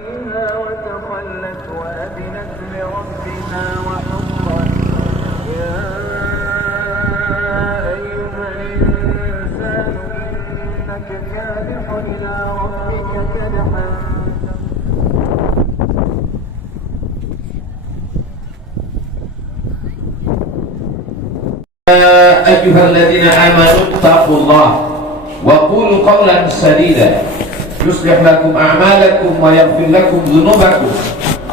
وتخلت وأذنت لربها وحقت يا أيها الإنسان إنك كادح إلى ربك كدحا يا أيها الذين آمنوا اتقوا الله وقولوا قولا سديدا يصلح لكم أعمالكم ويغفر لكم ذنوبكم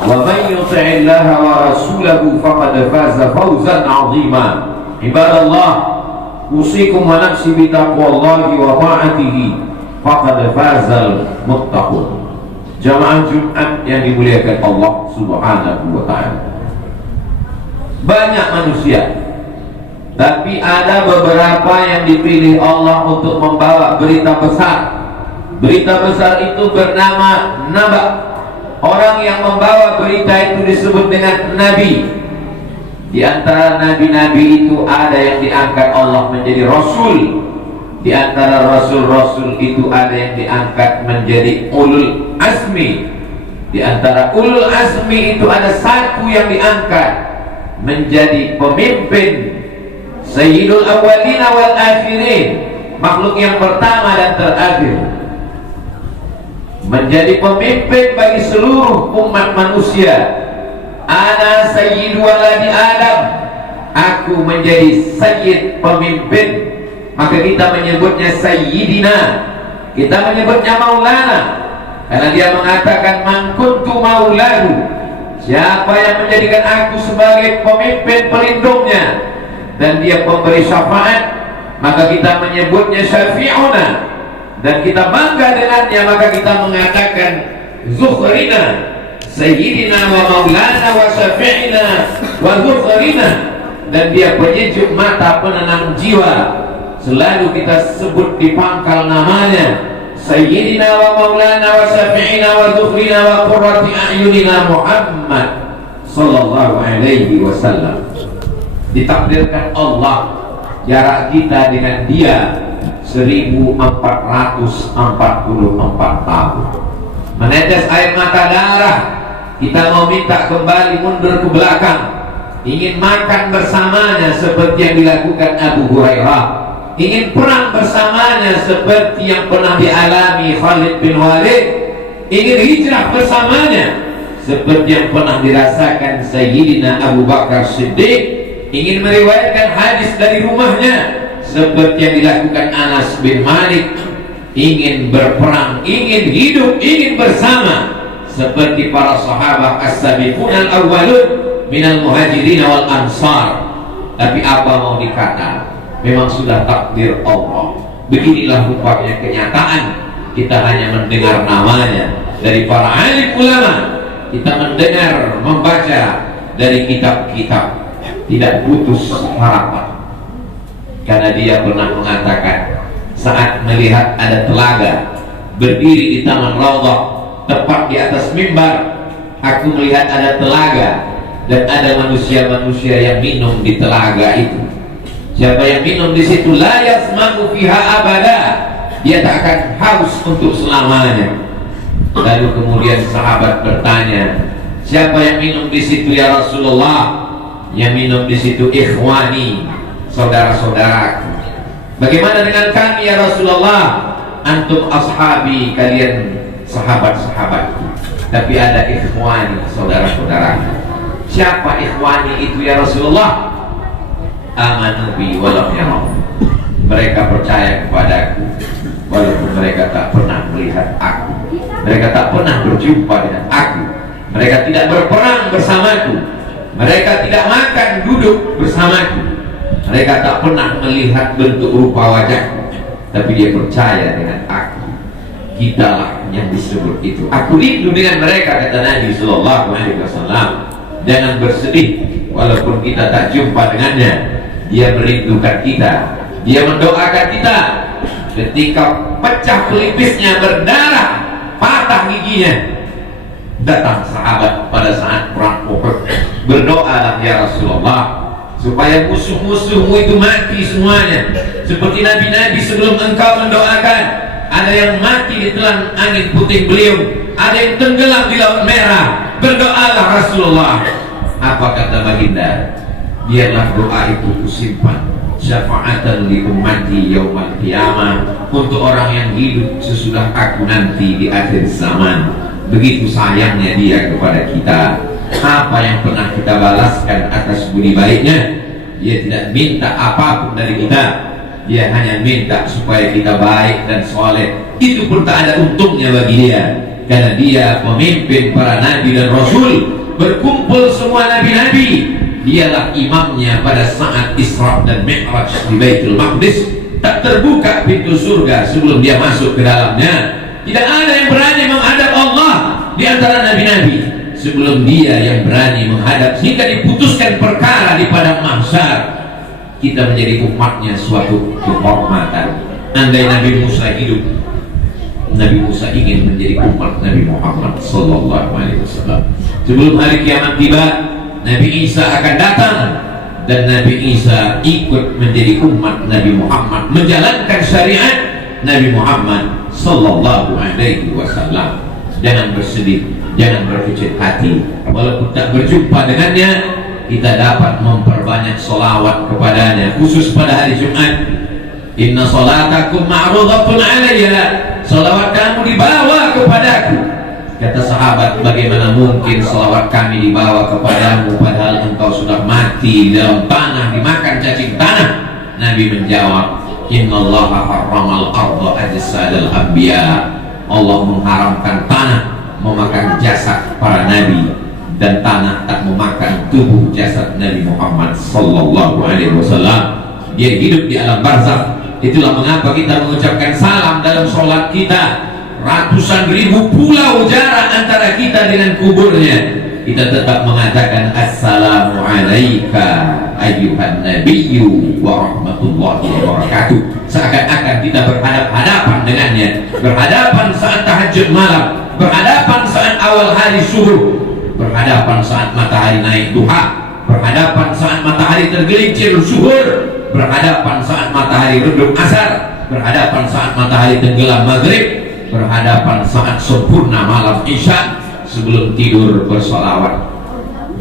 ومن يطع الله ورسوله فقد فاز فوزا عظيما عباد الله أوصيكم ونفسي بتقوى الله وطاعته فقد فاز المتقون. Jamaah Jumat yang dimuliakan Allah Subhanahu wa Ta'ala, banyak manusia, tapi ada beberapa yang dipilih Allah untuk membawa berita besar. Berita besar itu bernama Naba. Orang yang membawa berita itu disebut dengan Nabi. Di antara nabi-nabi itu ada yang diangkat Allah menjadi Rasul. Di antara Rasul-Rasul itu ada yang diangkat menjadi Ulul Azmi. Di antara Ulul Azmi itu ada satu yang diangkat menjadi pemimpin Sayyidul Awwalina wal Akhirin, makhluk yang pertama dan terakhir, menjadi pemimpin bagi seluruh umat manusia. Ana sayyidu waladi Adam, aku menjadi sayyid, pemimpin. Maka kita menyebutnya sayyidina, kita menyebutnya maulana, karena dia mengatakan man kuntu maulahu, siapa yang menjadikan aku sebagai pemimpin pelindungnya dan dia pemberi syafaat, maka kita menyebutnya syafi'una, dan kita bangga dengannya, maka kita mengatakan zukhrina, sayyidina wa maulana wa syafi'ina wa zukhrina, dan dia penyejuk mata, penenang jiwa. Selalu kita sebut di pangkal namanya sayyidina wa maulana wa syafi'ina wa zukhrina wa qurrati a'yunina Muhammad sallallahu alaihi wasallam. Ditakdirkan Allah jarak kita dengan dia 1444 tahun. Menetes air mata darah, kita mau minta kembali mundur ke belakang, ingin makan bersamanya seperti yang dilakukan Abu Hurairah, ingin perang bersamanya seperti yang pernah dialami Khalid bin Walid, ingin hijrah bersamanya seperti yang pernah dirasakan Sayyidina Abu Bakar Siddiq, ingin meriwayatkan hadis dari rumahnya seperti yang dilakukan Anas bin Malik, ingin berperang, ingin hidup, ingin bersama seperti para sahabat as-sabiqun al-awwalun minal muhajirin wal ansar. Tapi apa mau dikata, memang sudah takdir Allah. Beginilah rupanya kenyataan. Kita hanya mendengar namanya dari para alim ulama, kita mendengar, membaca dari kitab-kitab, tidak putus harapan. Karena dia pernah mengatakan, saat melihat ada telaga berdiri di taman Raudhah, tepat di atas mimbar, aku melihat ada telaga dan ada manusia-manusia yang minum di telaga itu. Siapa yang minum di situ la yasma'u fiha abada, dia tak akan haus untuk selamanya. Lalu kemudian sahabat bertanya, siapa yang minum di situ ya Rasulullah? Yang minum di situ ikhwani, saudara-saudaraku. Bagaimana dengan kami ya Rasulullah? Antum ashabi, kalian sahabat-sahabatku. Tapi ada ikhwani, saudara-saudaraku. Siapa ikhwani itu ya Rasulullah? Amanu bi walam yarau, mereka percaya kepadaku walaupun mereka tak pernah melihat aku, mereka tak pernah berjumpa dengan aku, mereka tidak berperang bersamaku, mereka tidak makan duduk bersamaku, mereka tak pernah melihat bentuk rupa wajahku, tapi dia percaya dengan aku. Kitalah yang disebut itu. Aku rindu dengan mereka, kata Nabi Sallallahu Alaihi Wasallam. Jangan bersedih walaupun kita tak jumpa dengannya. Dia merindukan kita, dia mendoakan kita. Ketika pecah pelipisnya, berdarah, patah giginya, datang sahabat pada saat perang Uhud, berdoalah ya Rasulullah supaya musuh-musuhmu itu mati semuanya, seperti nabi-nabi sebelum engkau mendoakan. Ada yang mati ditelan angin puting beliung, ada yang tenggelam di berdoalah Rasulullah. Apa kata baginda? Biarlah doa itu kusimpan syafa'atan li ummati yaumal qiyamah, untuk orang yang hidup sesudah aku nanti di akhir zaman. Begitu sayangnya dia kepada kita. Apa yang pernah kita balaskan atas budi baiknya? Dia tidak minta apapun dari kita, dia hanya minta supaya kita baik dan soleh. Itu pun tak ada untungnya bagi dia, karena dia pemimpin para nabi dan rasul. Berkumpul semua nabi-nabi, dialah imamnya pada saat Isra dan Mi'raj di Baitul Maqdis. Tak terbuka pintu surga sebelum dia masuk ke dalamnya. Tidak ada yang berani menghadap Allah di antara nabi-nabi sebelum dia yang berani menghadap, sehingga diputuskan perkara di padang mahsyar. Kita menjadi umatnya suatu kehormatan. Andai Nabi Musa hidup, Nabi Musa ingin menjadi umat Nabi Muhammad sallallahu alaihi wasallam. Sebelum hari kiamat tiba, Nabi Isa akan datang, dan Nabi Isa ikut menjadi umat Nabi Muhammad, menjalankan syariat Nabi Muhammad sallallahu alaihi wasallam. Jangan bersedih, jangan berkecil hati. Walaupun tak berjumpa dengannya, kita dapat memperbanyak solawat kepadanya, khusus pada hari Jumat. Inna salatakum ma'rudatun alayya, solawat kamu dibawa kepadaku. Kata sahabat, bagaimana mungkin salawat kami dibawa kepadamu padahal engkau sudah mati di dalam tanah, dimakan cacing tanah? Nabi menjawab, innallaha harramal arda ajsadal anbiya. Allah mengharamkan tanah memakan jasad para nabi, dan tanah tak memakan tubuh jasad Nabi Muhammad sallallahu alaihi wasallam. Dia hidup di alam barzakh. Itulah mengapa kita mengucapkan salam dalam sholat kita. Ratusan ribu pulau jarak antara kita dengan kuburnya, kita tetap mengatakan assalamu alaika ayyuhan nabiyyu wa rahmatullahi wa barakatuh. Seakan-akan kita berhadapan dengannya, berhadapan saat tahajud malam, berhadapan saat awal hari subuh, berhadapan saat matahari naik duha, berhadapan saat matahari tergelincir zuhur, berhadapan saat matahari redup asar, berhadapan saat matahari tenggelam maghrib, berhadapan saat sempurna malam isya. Sebelum tidur bersolawat,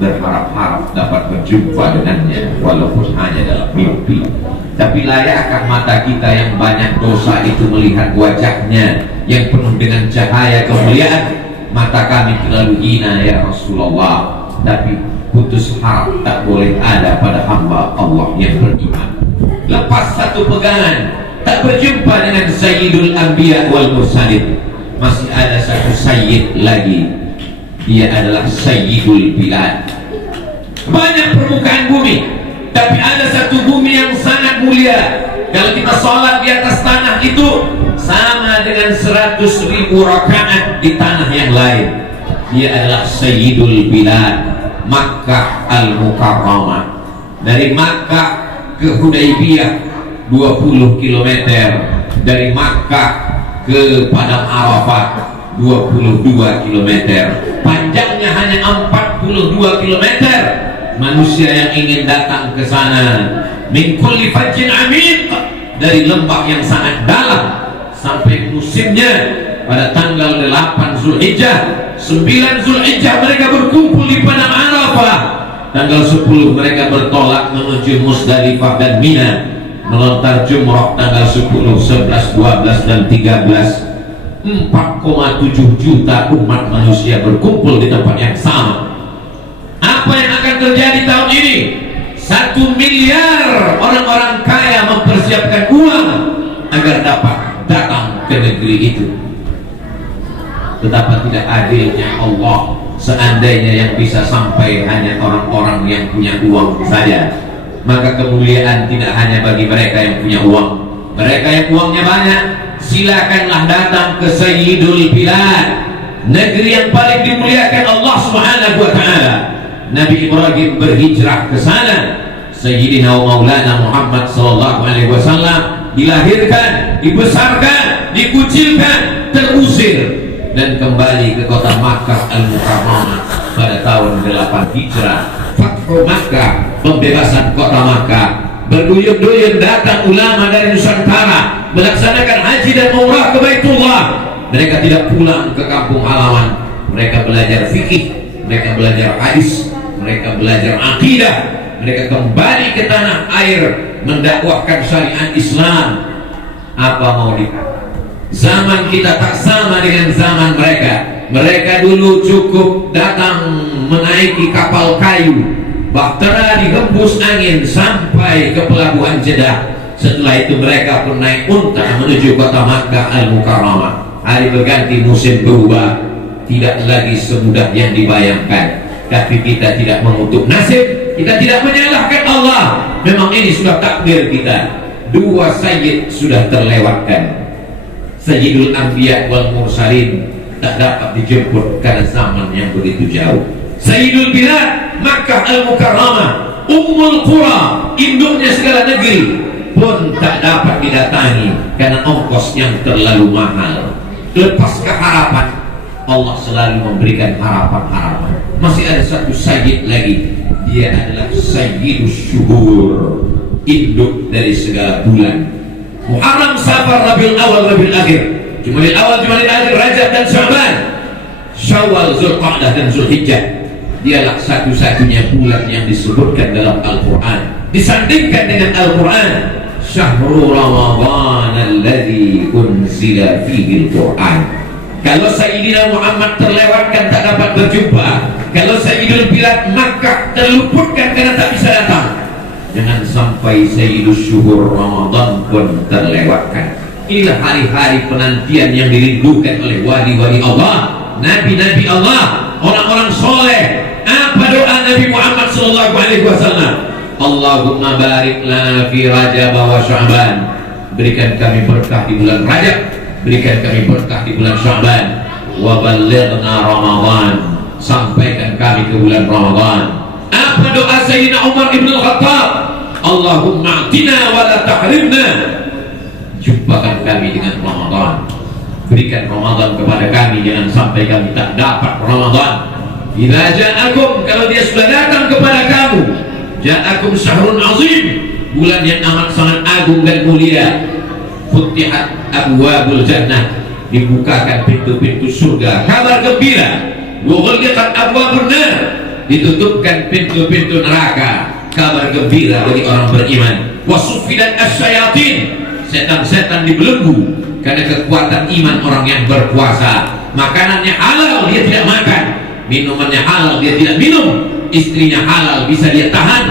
berharap-harap dapat berjumpa dengannya walaupun hanya dalam mimpi. Tapi layakkah mata kita yang banyak dosa itu melihat wajahnya yang penuh dengan cahaya kemuliaan? Mata kami terlalu hina ya Rasulullah. Tapi putus harap tak boleh ada pada hamba Allah yang beriman. Lepas satu pegangan, tak berjumpa dengan Sayyidul Anbiya wal Mursalin, masih ada satu Sayyid lagi. Dia adalah Sayyidul Bilad. Banyak permukaan bumi, tapi ada satu bumi yang sangat mulia. Kalau kita sholat di atas tanah itu sama dengan 100.000 rakaat di tanah yang lain. Dia adalah Sayyidul Bilad, Makkah Al-Mukarramah. Dari Makkah ke Hudaybiyah 20 km, dari Makkah ke Padang Arafat 22 km, panjangnya hanya 42 km. Manusia yang ingin datang ke sana, min kulli fajjin amiq, dari lembah yang sangat dalam, sampai musimnya pada tanggal 8 Zulhijjah, 9 Zulhijjah mereka berkumpul di Padang Arafah. Tanggal 10 mereka bertolak menuju Musdalifah dan Mina, melontar jumrah tanggal 10, 11, 12 dan 13. 4,7 juta umat manusia berkumpul di tempat yang sama. Apa yang akan terjadi tahun ini? 1 miliar orang-orang kaya mempersiapkan uang agar dapat datang ke negeri itu. Betapa tidak adilnya Allah, seandainya yang bisa sampai hanya orang-orang yang punya uang saja, maka kemuliaan tidak hanya bagi mereka yang punya uang. Mereka yang uangnya banyak, silakanlah datang ke Sayyidul Bilad, negeri yang paling dimuliakan Allah Subhanahu wa taala. Nabi Ibrahim berhijrah ke sana. Sayyidina Maulana Muhammad sallallahu alaihi wasallam dilahirkan, dibesarkan, dikucilkan, terusir dan kembali ke kota Makkah Al-Mukarramah pada tahun 8 Hijrah. Fathu Makkah, pembebasan kota Makkah. Berduyun-duyun datang ulama dari Nusantara melaksanakan haji dan umrah ke Baitullah. Mereka tidak pulang ke kampung halaman. Mereka belajar fikih, mereka belajar hadis, mereka belajar akidah, mereka kembali ke tanah air mendakwahkan syariat Islam. Apa mau dikatakan? Zaman kita tak sama dengan zaman mereka. Mereka dulu cukup datang menaiki kapal kayu, bahtera dihembus angin sampai ke pelabuhan Jeddah. Setelah itu mereka pun naik unta menuju kota Makkah Al-Mukarramah. Hari berganti, musim berubah, tidak lagi semudah yang dibayangkan. Tapi kita tidak mengutuk nasib, kita tidak menyalahkan Allah. Memang ini sudah takdir kita. Dua sayyid sudah terlewatkan. Sayyidul Anbiya wal Mursalin tak dapat dijemput karena zaman yang begitu jauh. Sayyidul Bilad Makkah Al-Mukarramah, Ummul Qura, induknya segala negeri, pun tak dapat didatangi karena ongkos yang terlalu mahal. Lepaskah harapan? Allah selalu memberikan harapan-harapan. Masih ada satu sayyid lagi, dia adalah Sayyidus Syuhur, induk dari segala bulan. Muharram, Safar, Rabiul Awal, Rabiul Akhir, Jumadil Awal, Jumadil Akhir, Rajab dan Sya'ban, Syawal, Zulqa'dah dan Zulhijjah. Dialah satu-satunya bulan yang disebutkan dalam Al-Quran, disandingkan dengan Al-Quran. Syahrul Ramadhan alladzi unzila fihi Al-Quran. Kalau Sayyidina Muhammad terlewatkan, tak dapat berjumpa. Kalau Sayyidul Bilad Makkah terluputkan karena tak bisa datang, jangan sampai Sayyidus Syuhur Ramadan pun terlewatkan. Inilah hari-hari penantian yang dirindukan oleh wali-wali Allah, nabi-nabi Allah, orang-orang soleh. Apa doa Nabi Muhammad SAW? Allahumma barik lana fi Rajab wa Sya'ban. Berikan kami berkah di bulan Rajab, berikan kami berkah di bulan Sya'ban. Wa ballighna Ramadan. Sampaikan kami ke bulan Ramadan. Apa doa Sayyidina Umar ibn al-Khattab? Allahumma atina wa la tahrimna. Jumpakan kami dengan Ramadan, berikan Ramadan kepada kami, jangan sampai kami tak dapat Ramadan. Idza ja'akum, kalau dia sudah datang kepada kamu, ja'akum syahrun azim, bulan yang amat sangat agung dan mulia. Futihat abwabul jannah, dibukakan pintu-pintu surga, kabar gembira. Wa ghulqat abwabun nar, ditutupkan pintu-pintu neraka, kabar gembira bagi orang beriman. Wasufidat asyayatin, setan-setan dibelenggu karena kekuatan iman orang yang berpuasa. Makanannya halal, dia tidak makan. Minumannya halal, dia tidak minum. Istrinya halal, bisa dia tahan.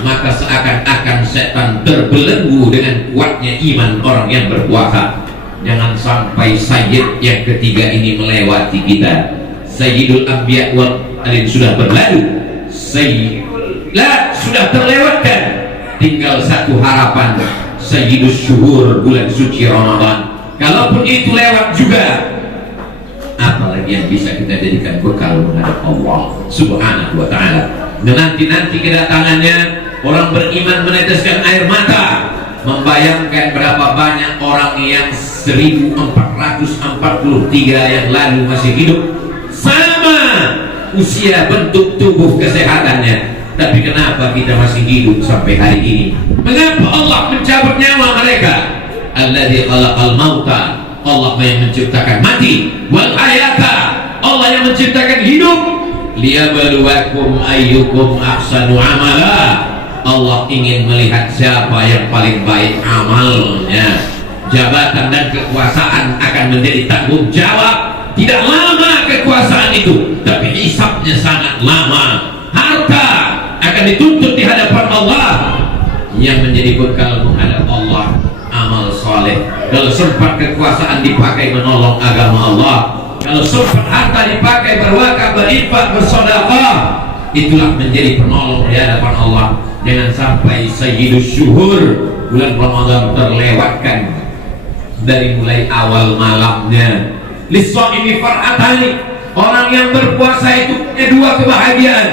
Maka seakan-akan setan terbelenggu dengan kuatnya iman orang yang berpuasa. Jangan sampai sayyid yang ketiga ini melewati kita. Sayyidul Anbiya wal Mursalin sudah berlalu, Sayyidul La sudah terlewatkan. Tinggal satu harapan, Sayyidus Syuhur, bulan suci Ramadan. Kalaupun itu lewat juga, apalagi yang bisa kita jadikan bekal menghadap Allah Subhanahu wa ta'ala. Menanti-nanti kedatangannya, orang beriman meneteskan air mata, membayangkan berapa banyak orang yang 1443 yang lalu masih hidup, sama usia, bentuk tubuh, kesehatannya, tapi kenapa kita masih hidup sampai hari ini? Mengapa Allah mencabut nyawa mereka? Alladzi khalaqal mauta, Allah yang menciptakan mati, wal hayata, Allah yang menciptakan hidup, liyabluwakum ayyukum ahsanu amala. Allah ingin melihat siapa yang paling baik amalnya. Jabatan dan kekuasaan akan menjadi tanggung jawab. Tidak lama kekuasaan itu, tapi hisabnya sangat lama. Harta akan dituntut di hadapan Allah. Yang menjadi bekal menghadap Allah, amal soleh. Kalau sempat kekuasaan dipakai menolong agama Allah, kalau sempat harta dipakai berwakaf, berinfak, bersedekah, itulah menjadi penolong di hadapan Allah. Jangan sampai Sayyidus Syuhur, bulan Ramadan, terlewatkan dari mulai awal malamnya. Lis-shaimi farhatani, orang yang berpuasa itu punya dua kebahagiaan.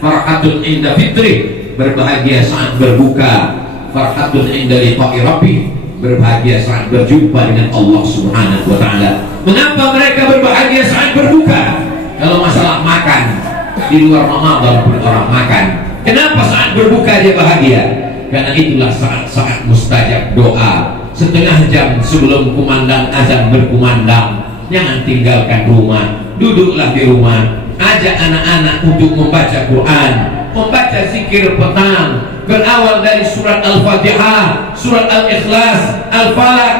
Farhatun inda fitri, berbahagia saat berbuka. Farhatun inda liqa'i rabbih, berbahagia saat berjumpa dengan Allah Subhanahu wa ta'ala. Mengapa mereka berbahagia saat berbuka? Kalau masalah makan, di luar Ramadan pun orang makan. Kenapa saat berbuka dia bahagia? Karena itulah saat-saat mustajab doa. Setengah jam sebelum kumandang azan berkumandang, jangan tinggalkan rumah, duduklah di rumah, ajak anak-anak untuk membaca Quran, membaca zikir petang, berawal dari surat Al-Fatihah, surat Al-Ikhlas, Al-Falaq,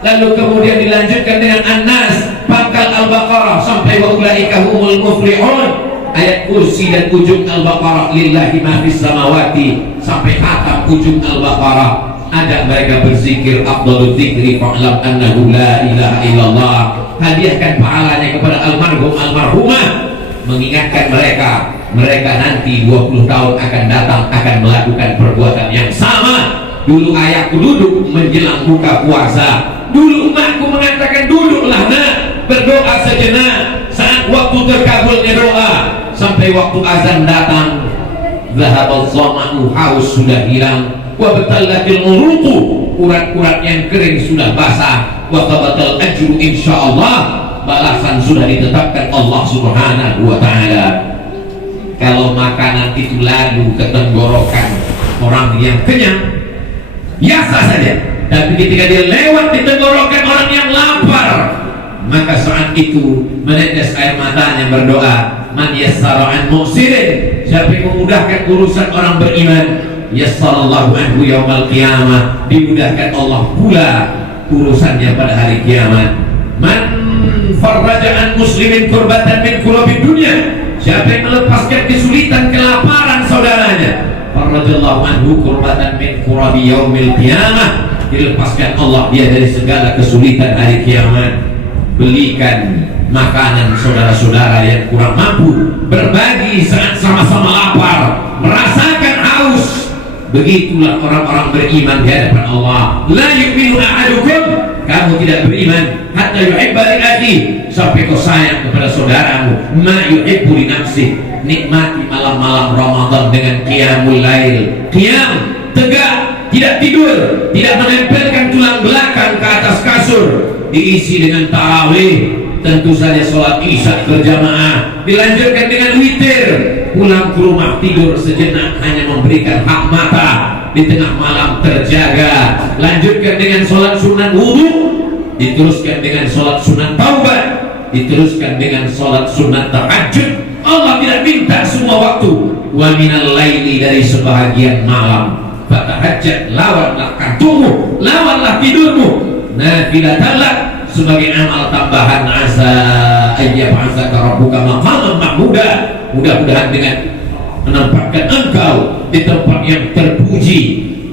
lalu kemudian dilanjutkan dengan An-Nas, pangkal Al-Baqarah sampai wa ulaika humul muflihun, ayat kursi dan ujung Al-Baqarah, lillahi ma fis samawati, sampai khatam ujung Al-Baqarah. Ada mereka berzikir, afdhalul dzikri fa'lam annahu la ilaha illallah. Hadiahkan pahalanya kepada almarhum almarhumah, mengingatkan mereka nanti 20 tahun akan datang akan melakukan perbuatan yang sama. Dulu ayahku duduk menjelang buka puasa, dulu emakku mengatakan duduklah nak, berdoa sejenak saat waktu terkabulnya doa, sampai waktu azan datang, zahabal zama'u, haus sudah hilang, wa batallatil uruqu, urat-urat yang kering sudah basah, wa tabatal ajru insyaallah, balasan sudah ditetapkan Allah Subhanahu wa taala. Kalau makanan itu lalu ke tenggorokan orang yang kenyang, biasa saja, tapi ketika dia lewat di tenggorokan orang yang lapar, maka saat itu menetes air matanya berdoa, man yassara an mu'sirin, siapa yang memudahkan urusan orang beriman, yassarallahu anhu yaumal qiyamah, dimudahkan Allah pula urusannya pada hari kiamat. Man farraja an muslimin kurbatan min kurabid dunya, siapa yang melepaskan kesulitan kelaparan saudaranya, farrajallahu anhu kurbatan min kurabi yaumil qiyamah, dilepaskan Allah dia dari segala kesulitan hari kiamat. Belikan makanan saudara-saudara yang kurang mampu, berbagi saat sama-sama lapar, merasakan haus. Begitulah orang-orang beriman di hadapan Allah. La yu'minu ahadukum, kamu tidak beriman hatta yuhibba li akhi, sampai kau sayang kepada saudaramu ma yuhibbu li nafsi. Nikmati malam-malam Ramadan dengan qiyamul lail, qiyam tegak, tidak tidur, tidak menempelkan tulang belakang ke atas kasur, diisi dengan tarawih, tentu saja sholat isya berjamaah, dilanjutkan dengan witir, pulang ke rumah tidur sejenak hanya memberikan hak mata, di tengah malam terjaga, lanjutkan dengan sholat sunat wudu, diteruskan dengan sholat sunat taubat, diteruskan dengan sholat sunat tahajud. Allah tidak minta semua waktu. Wa minal laili, dari sebahagian malam, fatahajjat, lawanlah kantumu, lawanlah tidurmu, nafilatan lak, sebagai amal tambahan, asa ayyab'atsaka rabbuka maqaman mahmuda, mudah-mudahan dengan menempatkan engkau di tempat yang terpuji.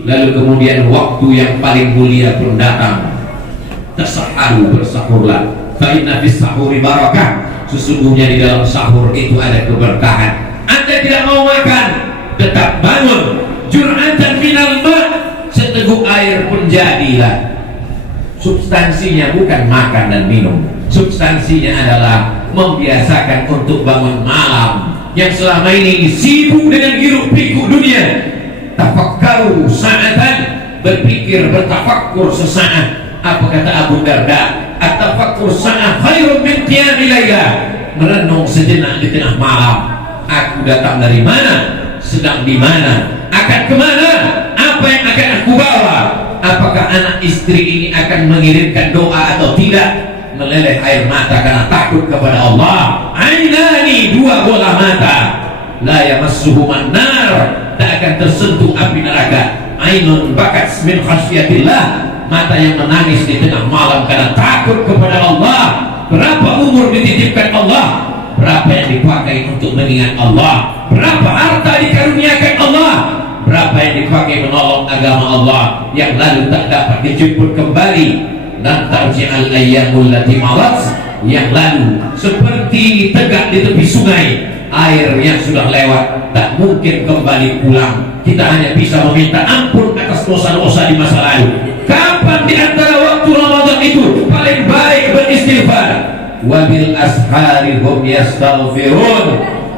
Lalu kemudian waktu yang paling mulia pun datang, tasaharu, bersahurlah, fa inna fis sahuri barakah, sesungguhnya di dalam sahur itu ada keberkahan. Anda tidak mau makan, tetap bangun, jur'atan minal ma', seteguk air pun jadilah. Substansinya bukan makan dan minum, substansinya adalah membiasakan untuk bangun malam yang selama ini sibuk dengan hiruk pikuk dunia. Tafakkaru sa'atan, berpikir, bertafakkur sesaat. Apa kata Abu Darda, at-tafakkur sa'ah khairun min qiyamil laila, merenung sejenak di tengah malam. Aku datang dari mana, sedang di mana, akan kemana, apa yang akan aku bawa, apakah anak istri ini akan mengirimkan doa atau tidak. Meleleh air mata karena takut kepada Allah. Ainani, dua bola mata, la yamassuhuman nar, tak akan tersentuh api neraka. Ainun bakat min khasyatillah, mata yang menangis di tengah malam karena takut kepada Allah. Berapa umur dititipkan Allah, berapa yang dipakai untuk mengingat Allah, berapa harta dikaruniakan Allah, berapa yang dipakai menolong agama Allah yang lalu tak dapat dijemput kembali. Dan tarji'al ayyamul lati malat, yang lalu seperti tegak di tepi sungai, air yang sudah lewat tak mungkin kembali pulang. Kita hanya bisa meminta ampun atas dosa-dosa di masa lalu. Kapan di antara waktu Ramadan itu paling baik beristighfar? Wabil ashari hum yastaghfirun,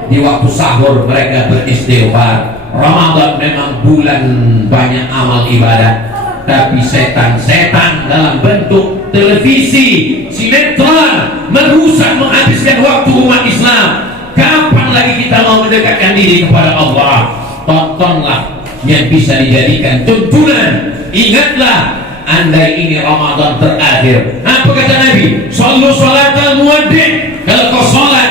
di waktu sahur mereka beristighfar. Ramadan memang bulan banyak amal ibadah, tapi setan-setan dalam bentuk televisi, sinetron merusak, menghabiskan waktu umat Islam. Kapan lagi kita mau mendekatkan diri kepada Allah? Tontonlah yang bisa dijadikan tuntunan. Ingatlah, andai ini Ramadan terakhir, apa kata Nabi? Sallu salatal muwaddi', kalau kau sholat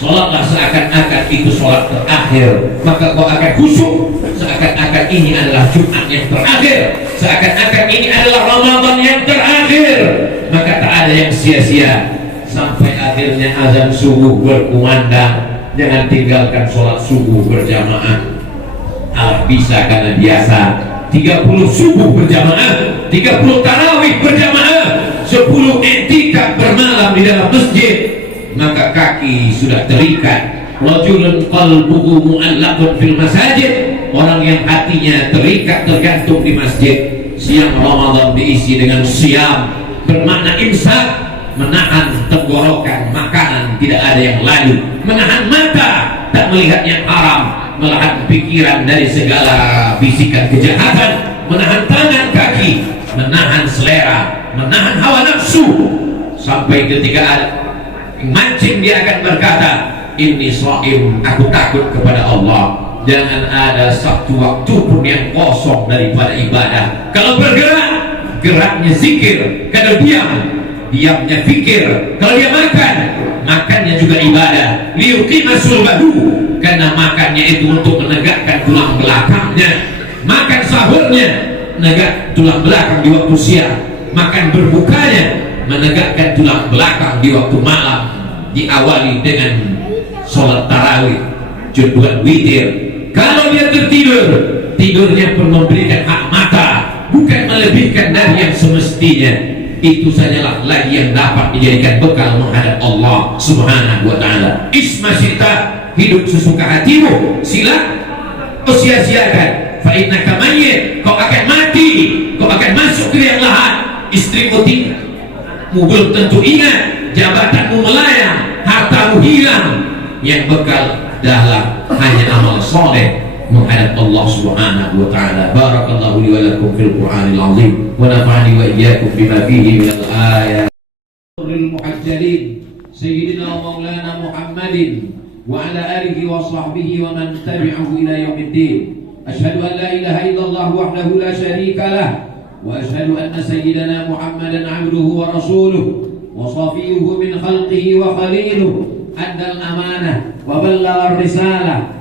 Sholatlah seakan-akan itu sholat terakhir, maka kau akan khusyuk seakan-akan ini adalah Jumat yang terakhir, seakan-akan ini adalah Ramadan yang terakhir, maka tak ada yang sia-sia sampai akhirnya azan subuh berkumandang. Jangan tinggalkan sholat subuh berjamaah. Bisa karena biasa 30 subuh berjamaah, 30 tarawih berjamaah, 10 i'tikaf bermalam di dalam masjid, maka kaki sudah terikat. Rajulun qalbuhu mu'allaqun fil masajid, orang yang hatinya terikat tergantung di masjid. Siang Ramadan diisi dengan siam, bermakna imsak, menahan tenggorokan makanan, tidak ada yang lalu, menahan mata tak melihat yang haram, menahan pikiran dari segala bisikan kejahatan, menahan tangan kaki, menahan selera, menahan hawa nafsu, sampai ketika ada mancing dia akan berkata, ini shaim, aku takut kepada Allah. Jangan ada satu waktu pun yang kosong daripada ibadah. Kalau bergerak, geraknya zikir. Kalau diam, diamnya fikir. Kalau dia makan, makannya juga ibadah. Liyuqima sulbahu, karena makannya itu untuk menegakkan tulang belakangnya. Makan sahurnya menegak tulang belakang di waktu siang. Makan berbukanya menegakkan tulang belakang di waktu malam. Diawali dengan sholat tarawih, juduan witir. Kalau dia tertidur, tidurnya pun memberikan hak mata, bukan melebihkan dari yang semestinya. Itu sajalah lagi yang dapat dijadikan bekal menghadap Allah Subhanahu wa ta'ala. Isma sita, hidup sesuka hatimu, sila kau sia-siakan. Fa innaka mayyit, kau akan mati, kau akan masuk ke liang lahat. Istrimu tinggalmu belum tentu ingat, jabatanmu melayang, hartamu hilang. Yang bekal adalah hanya amal soleh menghadap Allah Subhanahu wa ta'ala. Barakallahu li wa lakum fil Qur'anil azim wa nafa'ani wa iyyakum bima fihi minal ayat. Muhajjalin Sayyidina Maulana Muhammadin wa ala alihi wa sahbihi wa man tabi'ahu ila yaumiddin. Asyhadu an la ilaha illallah wahdahu la syarika lah wa asyhadu anna sayyidana Muhammadan 'abduhu wa rasuluhu wa safiyuhu min khalqihi wa khaliluhu. Adda al-amanah wa ballagha ar-risalah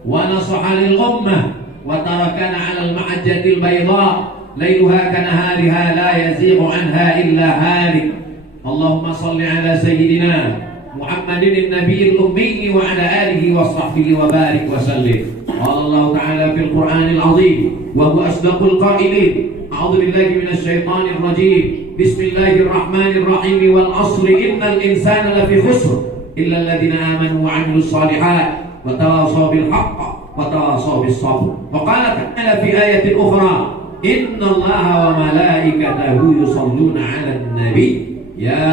wa nasaha lil-ummah wa tarakana 'ala al-mahajjati al-bayda layluha kanahariha la yazighu 'anha illa halik. Allahumma salli 'ala sayyidina Muhammadin an-nabiyil ummi wa 'ala alihi wa sahbihi wa barik wa sallim. Qala Allah ta'ala fil Qur'anil 'azim wa huwa asdaqul qa'ilin. A'udzu billahi minasy syaithanir rajim. Bismillahirrahmanirrahim. Wal 'ashri innal insana lafi khusr illa alladhina amanu wa 'amilus shalihat wa tawasaw bil haqq wa tawasaw bis sabr. Wa qala ta'ala fi ayatin ukhra, inna Allaha wa malaikatahu yusalluna 'alan nabi ya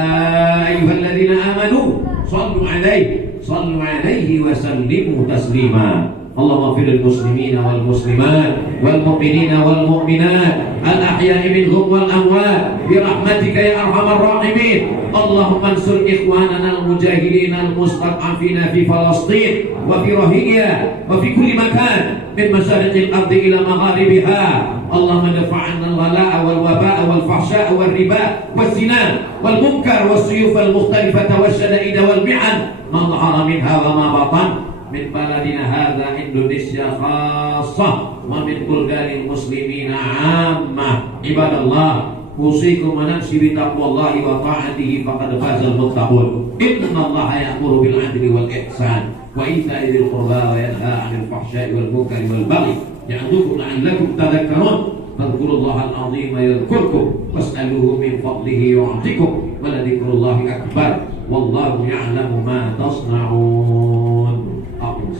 ayyuhalladzina amanu sallu 'alaihi wa sallimu taslima. Allahumma fir lil muslimina wal muslimat wal mu'minina wal mu'minat al ahya'i minhum wal amwat bi rahmatika ya arhamar rahimin. Allahumma ansur ikhwanana al mujahidin al mustad'afina fi Falastin wa fi Rohingya wa fi kulli makan min masyariqil ardi ila magharibiha. Allahumma dafa'anna al ghalaa wal waba'a wal fahsya'a wal riba wal zina wal munkar was suyuf al mukhtalifata was shada'id wal mi'an ma dhahara minha wa ma batan min baladina hadza Indonesia khassah wa min bulgaril muslimina ammah. Ibadallah, usikum wa nafsi bi taqwallahi wa ta'atihi faqad fazal muttaqun. Innallaha ya'muru bil 'adli wal ihsan wa ita'i dzil qurba wa yanha 'anil fahsya'i wal munkari wal baghi ya'idzukum la'allakum tadhakkarun. Fadhkurullaha al-'azima yadhkurkum was'aluhu min fadlihi yu'tikum wa la dzikrullahi akbar wallahu ya'lamu ma tasna'un. Amin.